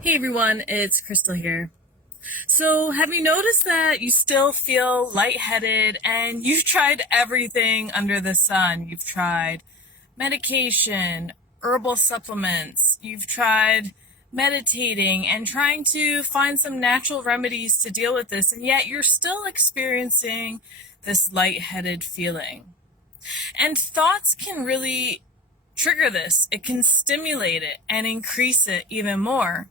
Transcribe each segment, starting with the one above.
Hey everyone, it's Crystal here. So, have you noticed that you still feel lightheaded and you've tried everything under the sun? You've tried medication, herbal supplements, you've tried meditating and trying to find some natural remedies to deal with this, and yet you're still experiencing this lightheaded feeling. And thoughts can really trigger this, it can stimulate it and increase it even more.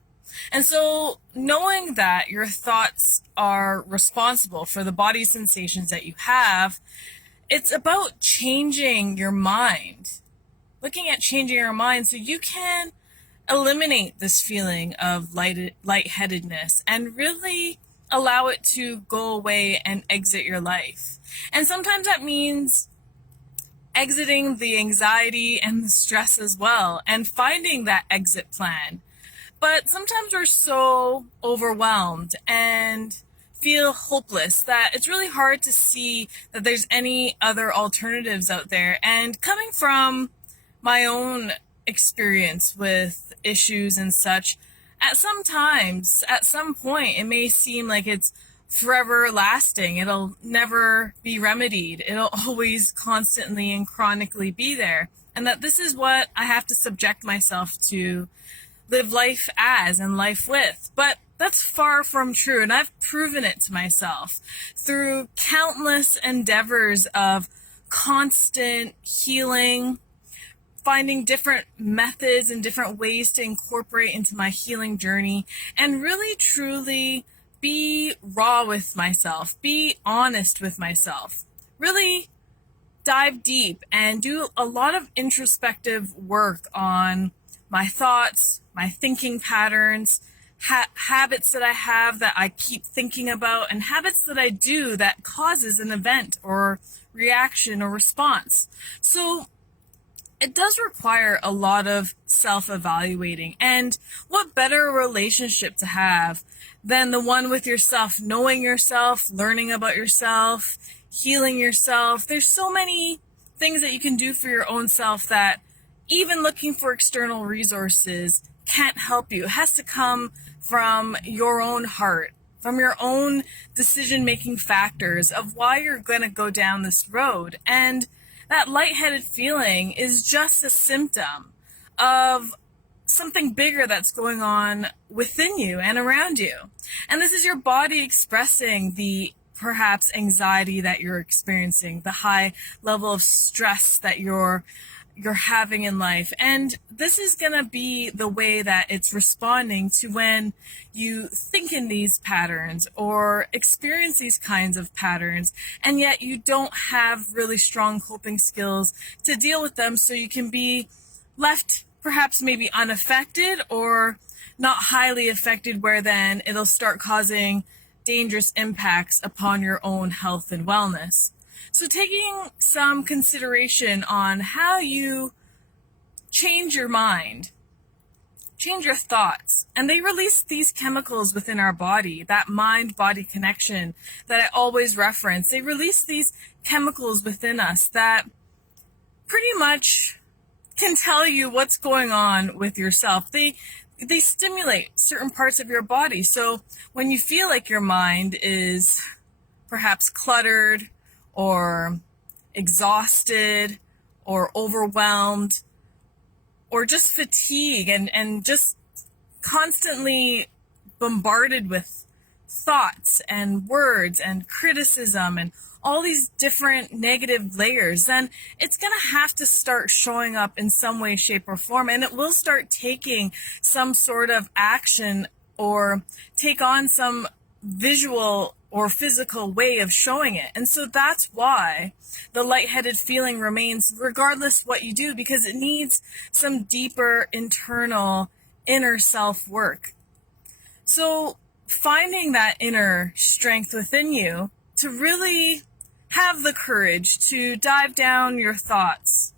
And so, knowing that your thoughts are responsible for the body sensations that you have, it's about changing your mind. Looking at changing your mind so you can eliminate this feeling of lightheadedness and really allow it to go away and exit your life. And sometimes that means exiting the anxiety and the stress as well and finding that exit plan. But sometimes we're so overwhelmed and feel hopeless that it's really hard to see that there's any other alternatives out there. And coming from my own experience with issues and such, at some point, it may seem like it's forever lasting. It'll never be remedied. It'll always constantly and chronically be there. And that this is what I have to subject myself to live life as and life with. But that's far from true, and I've proven it to myself through countless endeavors of constant healing, finding different methods and different ways to incorporate into my healing journey, and really truly be raw with myself, be honest with myself, really dive deep and do a lot of introspective work on my thoughts, my thinking patterns, habits that I have that I keep thinking about, and habits that I do that causes an event or reaction or response. So it does require a lot of self-evaluating. And what better relationship to have than the one with yourself, knowing yourself, learning about yourself, healing yourself. There's so many things that you can do for your own self that even looking for external resources can't help you. It has to come from your own heart, from your own decision-making factors of why you're going to go down this road. And that lightheaded feeling is just a symptom of something bigger that's going on within you and around you. And this is your body expressing the perhaps anxiety that you're experiencing, the high level of stress that you're having in life. And this is going to be the way that it's responding to when you think in these patterns or experience these kinds of patterns, and yet you don't have really strong coping skills to deal with them, so you can be left perhaps maybe unaffected or not highly affected, where then it'll start causing dangerous impacts upon your own health and wellness. So taking some consideration on how you change your mind, change your thoughts, and they release these chemicals within our body, that mind-body connection that I always reference. They release these chemicals within us that pretty much can tell you what's going on with yourself. They stimulate certain parts of your body. So when you feel like your mind is perhaps cluttered or exhausted or overwhelmed or just fatigued and just constantly bombarded with thoughts and words and criticism and all these different negative layers, then it's going to have to start showing up in some way, shape, or form, and it will start taking some sort of action or take on some visual or physical way of showing it. And so that's why the lightheaded feeling remains regardless what you do, because it needs some deeper internal inner self work. So finding that inner strength within you to really have the courage to dive down your thoughts,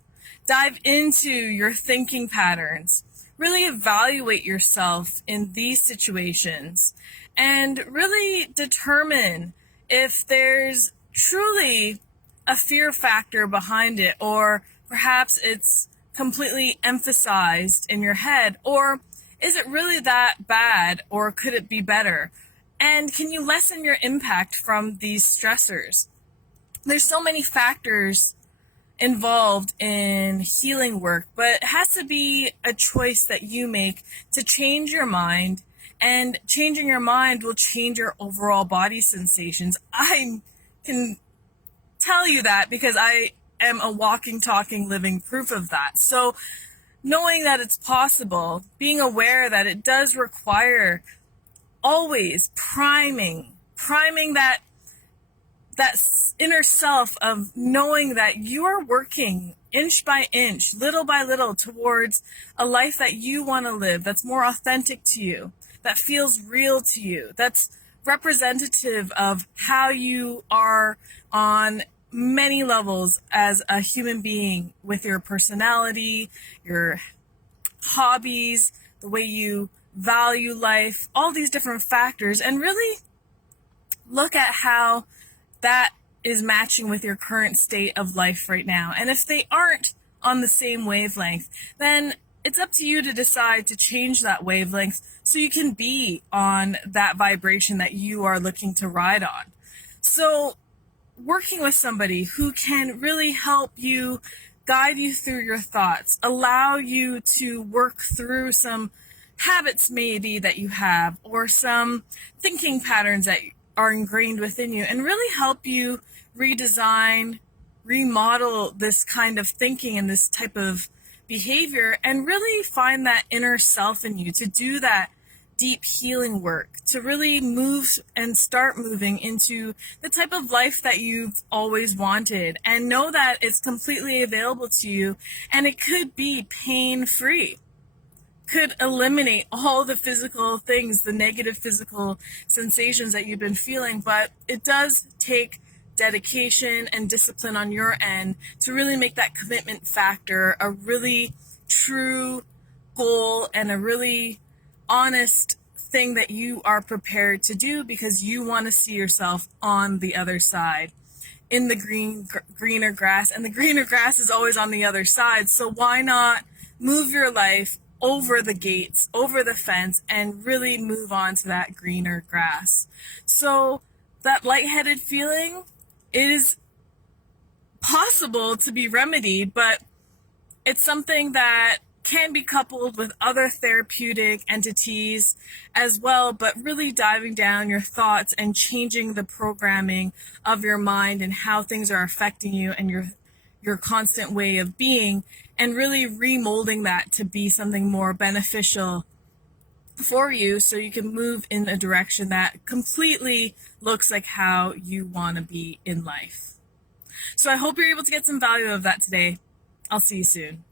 dive into your thinking patterns, really evaluate yourself in these situations, and really determine if there's truly a fear factor behind it, or perhaps it's completely emphasized in your head, or Is it really that bad, or could it be better? And can you lessen your impact from these stressors? There's so many factors involved in healing work, but it has to be a choice that you make to change your mind, and changing your mind will change your overall body sensations. I can tell you that because I am a walking, talking, living proof of that. So knowing that it's possible, being aware that it does require always priming that inner self of knowing that you are working inch by inch, little by little, towards a life that you want to live, that's more authentic to you, that feels real to you, that's representative of how you are on many levels as a human being, with your personality, your hobbies, the way you value life, all these different factors, and really look at how that is matching with your current state of life right now. And if they aren't on the same wavelength, then it's up to you to decide to change that wavelength so you can be on that vibration that you are looking to ride on. So working with somebody who can really help you, guide you through your thoughts, allow you to work through some habits maybe that you have, or some thinking patterns that are ingrained within you, and really help you redesign, remodel this kind of thinking and this type of behavior, and really find that inner self in you to do that deep healing work, to really move and start moving into the type of life that you've always wanted, and know that it's completely available to you, and it could be pain-free, could eliminate all the physical things, the negative physical sensations that you've been feeling. But it does take dedication and discipline on your end to really make that commitment factor a really true goal and a really honest thing that you are prepared to do, because you want to see yourself on the other side, in the greener grass. And the greener grass is always on the other side. So why not move your life over the gates, over the fence, and really move on to that greener grass? So that lightheaded feeling, it is possible to be remedied, but it's something that can be coupled with other therapeutic entities as well, but really diving down your thoughts and changing the programming of your mind and how things are affecting you and your constant way of being, and really remolding that to be something more beneficial for you, so you can move in a direction that completely looks like how you want to be in life. So I hope you're able to get some value of that today. I'll see you soon.